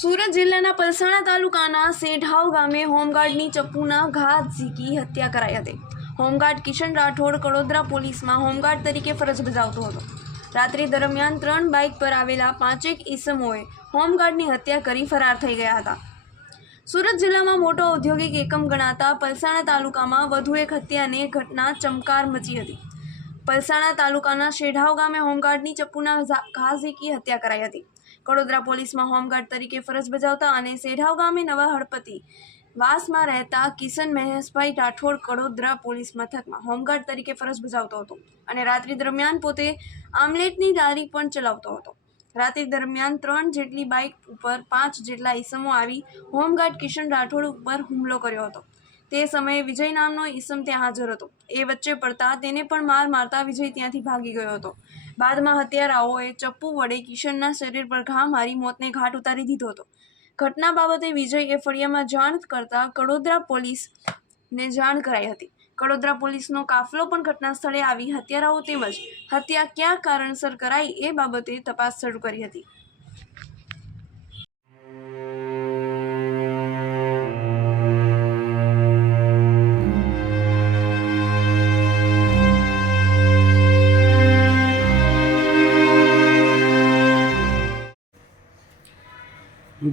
સુરત જિલ્લાના પલસાણા તાલુકાના સેઢાવ ગામે હોમગાર્ડની ચપ્પુના ઘા ઝીકી હત્યા કરાઈ હતી। હોમગાર્ડ કિશન રાઠોડ કડોદરા પોલીસમાં હોમગાર્ડ તરીકે ફરજ બજાવતો હતો। રાત્રિ દરમિયાન 3 બાઇક પર આવેલા 5 ઈસમોએ હોમગાર્ડની હત્યા કરી ફરાર થઈ ગયા હતા। સુરત જિલ્લામાં મોટો ઔદ્યોગિક એકમ ગણાતા પલસાણા તાલુકામાં વધુ એક હત્યાની ઘટના ચમકાર મચી હતી। પલસાણા તાલુકાના સેઢાવ ગામે હોમગાર્ડની ચપ્પુના ઘા ઝીકી હત્યા કરાઈ હતી। કડોદરા પોલીસમાં હોમગાર્ડ તરીકે ફરજ બજાવતા અને સેઢાવ ગામે નવા હળપતિ વાસમાં રહેતા કિશન મહેશભાઈ રાઠોડ કડોદરા પોલીસ મથકમાં હોમગાર્ડ તરીકે ફરજ બજાવતો હતો અને રાત્રિ દરમિયાન પોતે આમલેટની લારી પણ ચલાવતો હતો। રાત્રિ દરમિયાન 3 જેટલી બાઇક ઉપર 5 જેટલા ઈસમો આવી હોમગાર્ડ કિશન રાઠોડ ઉપર હુમલો કર્યો હતો। તે સમયે વિજય નામનો ઈસમ ત્યાં હાજર હતો। એ વચ્ચે પડતા તેને પણ માર મારતા વિજય ત્યાંથી ભાગી ગયો હતો। બાદમાં હત્યારાઓએ ચપ્પુ વડે કિશનના શરીર પર ઘા મારી મોતને ઘાટ ઉતારી દીધો હતો। ઘટના બાબતે વિજયે ફળિયામાં જાણ કરતા કડોદરા પોલીસને જાણ કરાઈ હતી। કડોદરા પોલીસનો કાફલો પણ ઘટના સ્થળે આવી હત્યારાઓ તેમજ હત્યા કયા કારણસર કરાઈ એ બાબતે તપાસ શરૂ કરી હતી।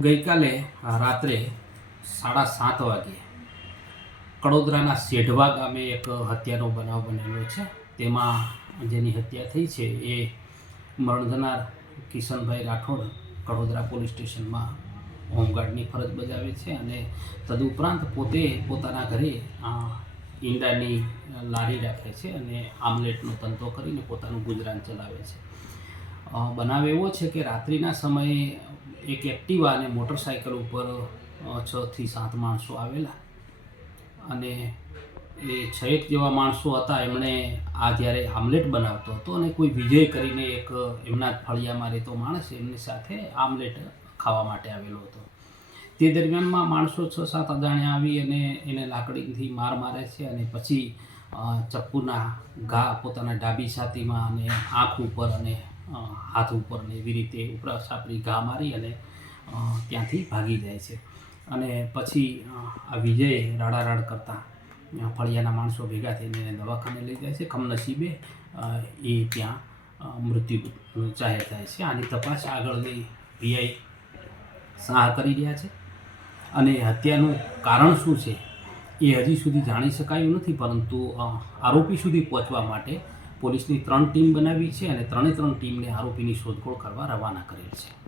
ગઈકાલે રાત્રે 7:30 વાગે કડોદરાના સેઢવા ગામે એક હત્યાનો બનાવ બનેલો છે। તેમાં જેની હત્યા થઈ છે એ મરણજનાર કિશનભાઈ રાઠોડ કડોદરા પોલીસ સ્ટેશનમાં હોમગાર્ડની ફરજ બજાવે છે અને તદુપરાંત પોતે પોતાના ઘરે ઈંડાની લારી રાખે છે અને આમલેટનો ધંધો કરીને પોતાનું ગુજરાન ચલાવે છે। બનાવ એવો છે કે રાત્રિના સમયે એક એક્ટિવા અને મોટરસાઇકલ ઉપર 6 થી 7 માણસો આવેલા અને એ 6 જેવા માણસો હતા। એમણે જ્યારે આમલેટ બનાવતો હતો અને કોઈ વિજય કરીને એક એમના ફળિયામાં રહેતો માણસ એમની સાથે આમલેટ ખાવા માટે આવેલો હતો। તે દરમિયાનમાં માણસો 6-7 અજાણ્યા આવી અને એને લાકડીથી માર મારે છે અને પછી ચપ્પુના ઘા પોતાના ડાબી છાતીમાં અને આંખ ઉપર અને હાથ ઉપર ને એવી રીતે ઉપરા સાપરી ઘા મારી અને ત્યાંથી ભાગી જાય છે અને પછી આ વિજય રાડારાડ કરતા ફળિયાના માણસો ભેગા થઈને એને દવાખાને લઈ જાય છે। કમનસીબે એ ત્યાં મૃત્યુ જાહેર થાય છે। આની તપાસ આગળની પીઆઈ શાહ કરી રહ્યા છે અને હત્યાનું કારણ શું છે એ હજી સુધી જાણી શકાયું નથી, પરંતુ આરોપી સુધી પહોંચવા માટે પોલીસની 3 ટીમ બનાવી છે અને 3 ટીમને આરોપીની શોધખોળ કરવા રવાના કરેલ છે।